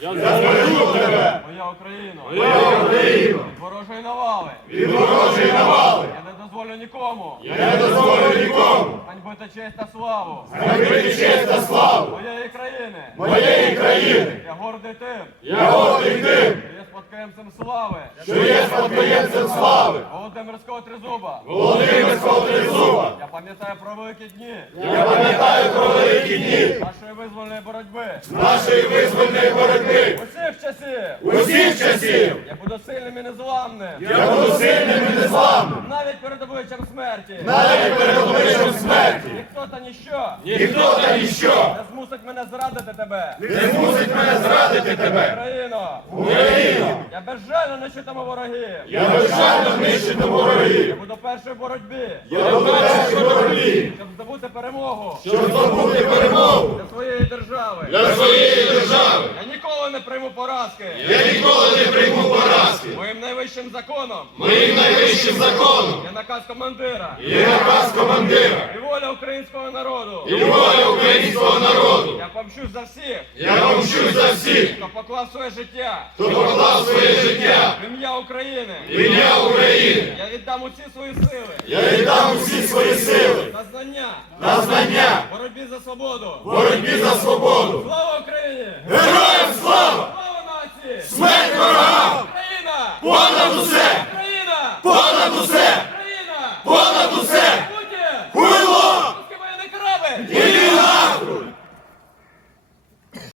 Я збережу тебе! Моя Україна! Моя Україна! Від ворожої навали! Від ворожої навали! Я не дозволю нікому! Я не дозволю нікому! Ганьбити честь та славу! Зганьбити честь та славу! Моєї країни! Моєї країни! Я гордий тим! Я гордий тим, спадкоємцем слави! що є спадкоємцем слави! Володимирського тризуба! Володимирського тризуба! Я пам'ятаю про великі дні Я пам'ятаю про великі дні нашої визвольної боротьби! нашої визвольної боротьби! Усіх часів! Усіх часів! Я буду сильним і незламним! Я буду сильним і незламним! Навіть перед обличчям смерті! Навіть перед обличчям смерті! Ніхто та ніщо Ніхто та ніщо не змусить мене зрадити тебе! не змусить мене зрадити тебе! Україно! Україно! Я безжально нищитиму ворогів! Я безжально нищитиму ворогів! Я буду перший в боротьбі! Я буду перший в боротьбі, Щоб здобути перемогу щоб здобути перемогу держави! для своєї держави! Я ніколи не прийму поразки! Я ніколи не прийму поразки! Моїм найвищим законом Моїм найвищим законом є наказ командира є наказ командира і воля українського народу! і воля українського народу! Я помщусь за всіх, Я помщусь за всіх, хто поклав своє життя хто поклав своє життя в ім'я України! в ім'я України! Я віддам усі свої сили Я віддам усі свої сили На знання на знання боротьбі за свободу! боротьбі за свободу! Слава Україні! Героям слава! Слава нації! Смерть ворогам! Україна! Понад усе! Україна! Понад усе! Україна! Понад усе!